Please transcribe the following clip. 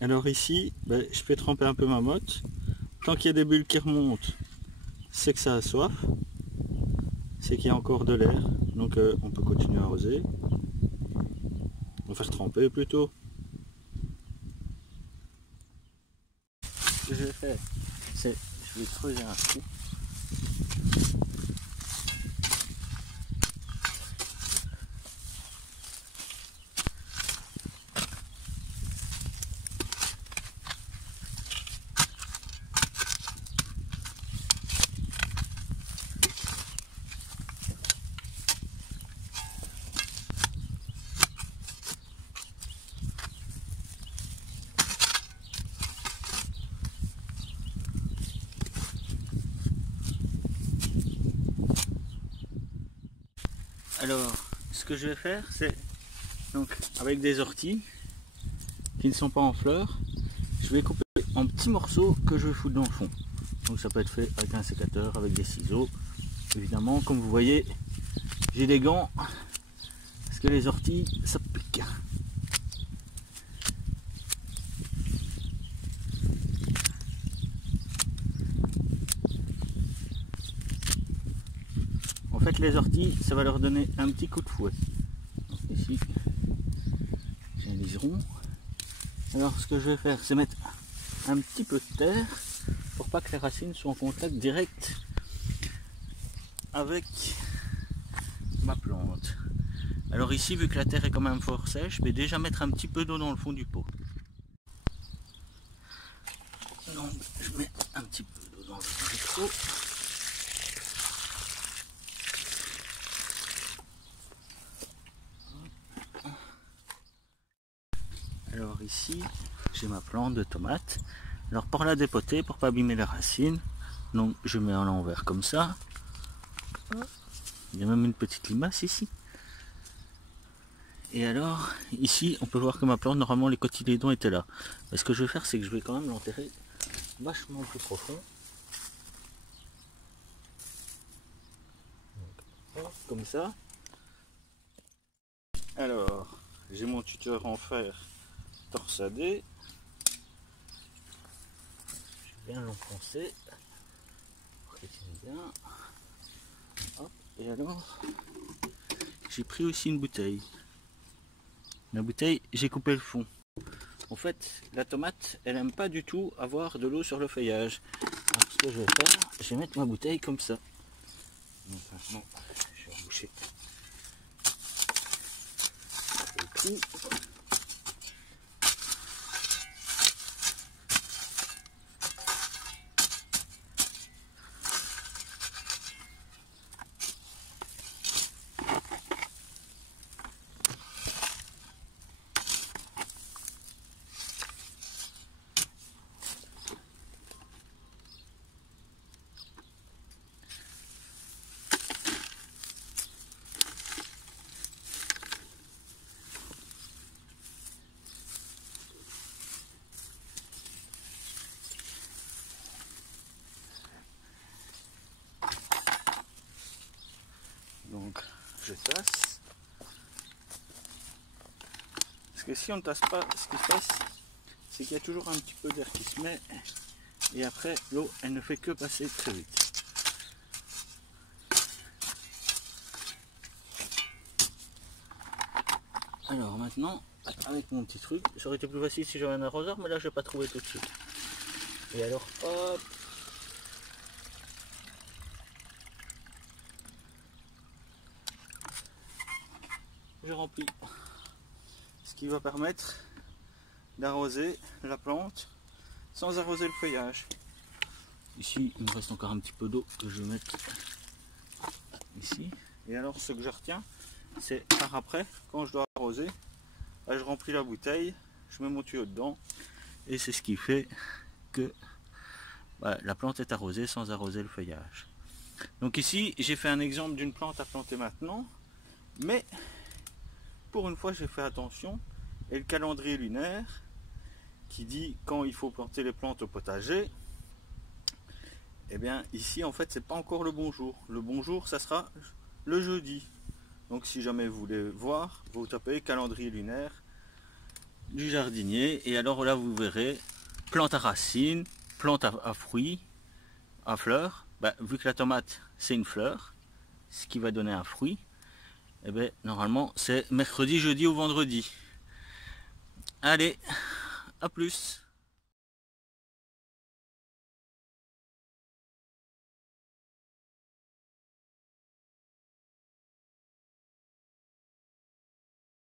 Alors ici, je fais tremper un peu ma motte. Tant qu'il y a des bulles qui remontent, c'est que ça a soif. C'est qu'il y a encore de l'air. Donc on peut continuer à arroser. On va faire tremper plutôt. Ce que je vais faire, c'est je vais creuser un trou. Alors, ce que je vais faire, c'est donc avec des orties qui ne sont pas en fleurs, je vais couper en petits morceaux que je vais foutre dans le fond. Donc ça peut être fait avec un sécateur, avec des ciseaux. Évidemment, comme vous voyez, j'ai des gants parce que les orties, ça pique. En fait, les orties, ça va leur donner un petit coup de fouet. Donc ici, j'ai un liseron. Alors, ce que je vais faire, c'est mettre un petit peu de terre pour pas que les racines soient en contact direct avec ma plante. Alors ici, vu que la terre est quand même fort sèche, je vais déjà mettre un petit peu d'eau dans le fond du pot. Donc, je mets un petit peu d'eau dans le fond du pot. Alors ici, j'ai ma plante de tomates. Alors pour la dépoter, pour pas abîmer les racines, donc je mets à l'envers comme ça. Il y a même une petite limace ici. Et alors, ici, on peut voir que ma plante, normalement les cotylédons étaient là. Mais ce que je vais faire, c'est que je vais quand même l'enterrer vachement plus profond. Donc, comme ça. Alors, j'ai mon tuteur en fer torsadé. Je vais bien l'enfoncer pour qu'il tienne bien. Hop, et alors, j'ai pris aussi une bouteille. La bouteille, j'ai coupé le fond. En fait, la tomate, elle n'aime pas du tout avoir de l'eau sur le feuillage. Alors, ce que je vais faire, je vais mettre ma bouteille comme ça. Donc maintenant, je vais emboucher le trou. Donc je tasse. Parce que si on ne tasse pas, ce qui se passe, c'est qu'il y a toujours un petit peu d'air qui se met. Et après, l'eau, elle ne fait que passer très vite. Alors maintenant, avec mon petit truc, ça aurait été plus facile si j'avais un arroseur, mais là je n'ai pas trouvé tout de suite. Et alors, hop, je remplis. Ce qui va permettre d'arroser la plante sans arroser le feuillage. Ici, il me reste encore un petit peu d'eau que je vais mettre ici. Et alors, ce que je retiens, c'est par après, quand je dois arroser, là, je remplis la bouteille, je mets mon tuyau dedans, et c'est ce qui fait que la plante est arrosée sans arroser le feuillage. Donc ici, j'ai fait un exemple d'une plante à planter maintenant, mais pour une fois, j'ai fait attention. Et le calendrier lunaire qui dit quand il faut planter les plantes au potager, et bien ici en fait c'est pas encore le bon jour. Le bon jour ça sera le jeudi. Donc si jamais vous voulez voir, vous tapez calendrier lunaire du jardinier. Et alors là, vous verrez, plante à racines, plante à fruits, à fleurs. Bah, vu que la tomate, c'est une fleur, ce qui va donner un fruit, et bien normalement, c'est mercredi, jeudi ou vendredi. Allez, à plus!